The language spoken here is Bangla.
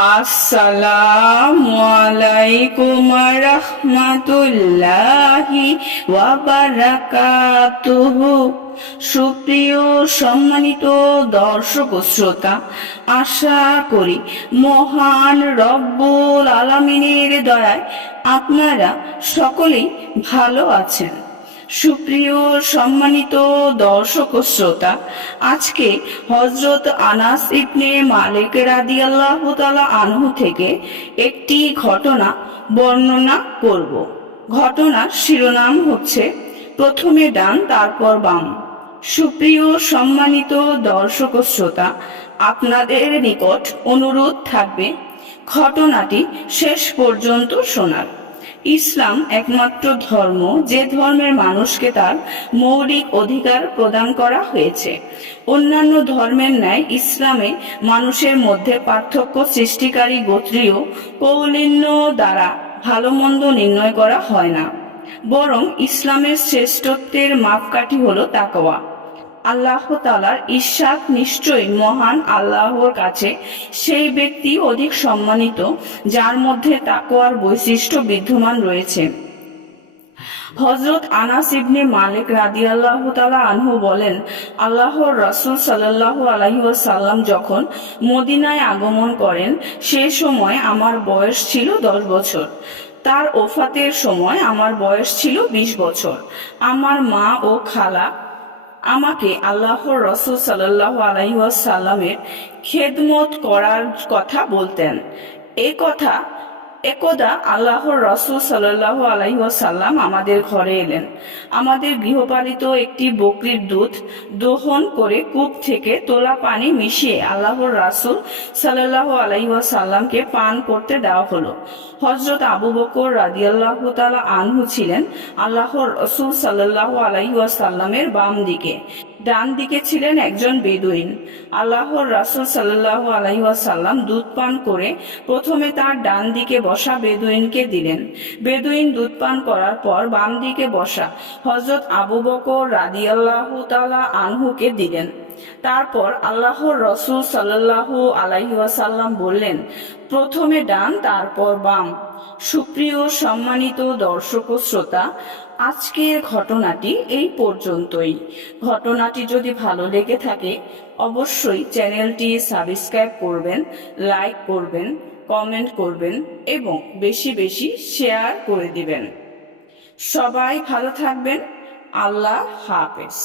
আসসালামু আলাইকুম রাহমাতুল্লাহি ওয়া বারাকাতুহু। সুপ্রিয় সম্মানিত দর্শক ও শ্রোতা, আশা করি মহান রব্বুল আলামিনের দয়ায় আপনারা সকলেই ভালো আছেন। সুপ্রিয় সম্মানিত দর্শক ও শ্রোতা, আজকে হযরত আনাস ইবনে মালিক রাদিয়াল্লাহু তাআলা আনহু থেকে একটি ঘটনা বর্ণনা করব। ঘটনার শিরোনাম হচ্ছে প্রথমে ডান তারপর বাম। সুপ্রিয় সম্মানিত দর্শক ও শ্রোতা, আপনাদের নিকট অনুরোধ থাকবে ঘটনাটি শেষ পর্যন্ত শোনার। ইসলাম একমাত্র ধর্ম যে ধর্মের মানুষকে তার মৌলিক অধিকার প্রদান করা হয়েছে। অন্যান্য ধর্মের ন্যায় ইসলামে মানুষের মধ্যে পার্থক্য সৃষ্টিকারী গোত্রীয় কৌলিন্য দ্বারা ভালো মন্দ নির্ণয় করা হয় না, বরং ইসলামের শ্রেষ্ঠত্বের মাপকাঠি হলো তাকওয়া। আল্লাহ তাআলার ইরশাদ, নিশ্চয়ই মহান আল্লাহর কাছে সেই ব্যক্তি অধিক সম্মানিত যার মধ্যে তাকওয়ার বৈশিষ্ট্য বিদ্যমান রয়েছে। হযরত আনাস ইবনে মালিক রাদিয়াল্লাহু তাআলা আনহু বলেন, আল্লাহর রাসূল সাল্লাল্লাহু আলাইহি ওয়াসাল্লাম যখন মদিনায় আগমন করেন সে সময় আমার বয়স ছিল 10 বছর। তার ওফাতের সময় আমার বয়স ছিল 20 বছর। আমার মা ও খালা আমাকে আল্লাহর রাসূল সাল্লাল্লাহু আলাইহি ওয়াসাল্লামের খেদমত করার কথা বলতেন। একদা আল্লাহর রাসূল সাল্লাল্লাহু আলাইহি ওয়াসাল্লাম আমাদের ঘরে এলেন। আমাদের গৃহপালিত একটি বকরির দুধ দোহন করে কূপ থেকে তোলা পানি মিশিয়ে আল্লাহর রাসূল সাল্লাল্লাহু আলাইহি ওয়াসাল্লামকে পান করতে দেওয়া হলো। হযরত আবু বকর রাদিয়াল্লাহু তাআলা আনহু ছিলেন আল্লাহর রাসূল সাল্লাল্লাহু আলাইহি ওয়াসাল্লামের বাম দিকে, ডান দিকে ছিলেন একজন বেদুইন। আল্লাহর রাসূল সাল্লাল্লাহু আলাইহি ওয়াসাল্লাম দুধ পান করে প্রথমে তার ডান দিকে বসা বেদুইনকে দিলেন। বেদুইন দুধ পান করার পর বাম দিকে বসা হযরত আবু বকর রাদিয়াল্লাহু তাআলা আনহুকে দিলেন। তারপর আল্লাহর রাসূল সাল্লাল্লাহু আলাইহি ওয়াসাল্লাম বললেন, প্রথমে ডান তারপর বাম। সুপ্রিয় সম্মানিত দর্শক ও শ্রোতা, আজকের ঘটনাটি এই পর্যন্তই। ঘটনাটি যদি ভালো লেগে থাকে অবশ্যই চ্যানেলটি সাবস্ক্রাইব করবেন, লাইক করবেন, কমেন্ট করবেন এবং বেশি বেশি শেয়ার করে দিবেন। সবাই ভালো থাকবেন। আল্লাহ হাফেজ।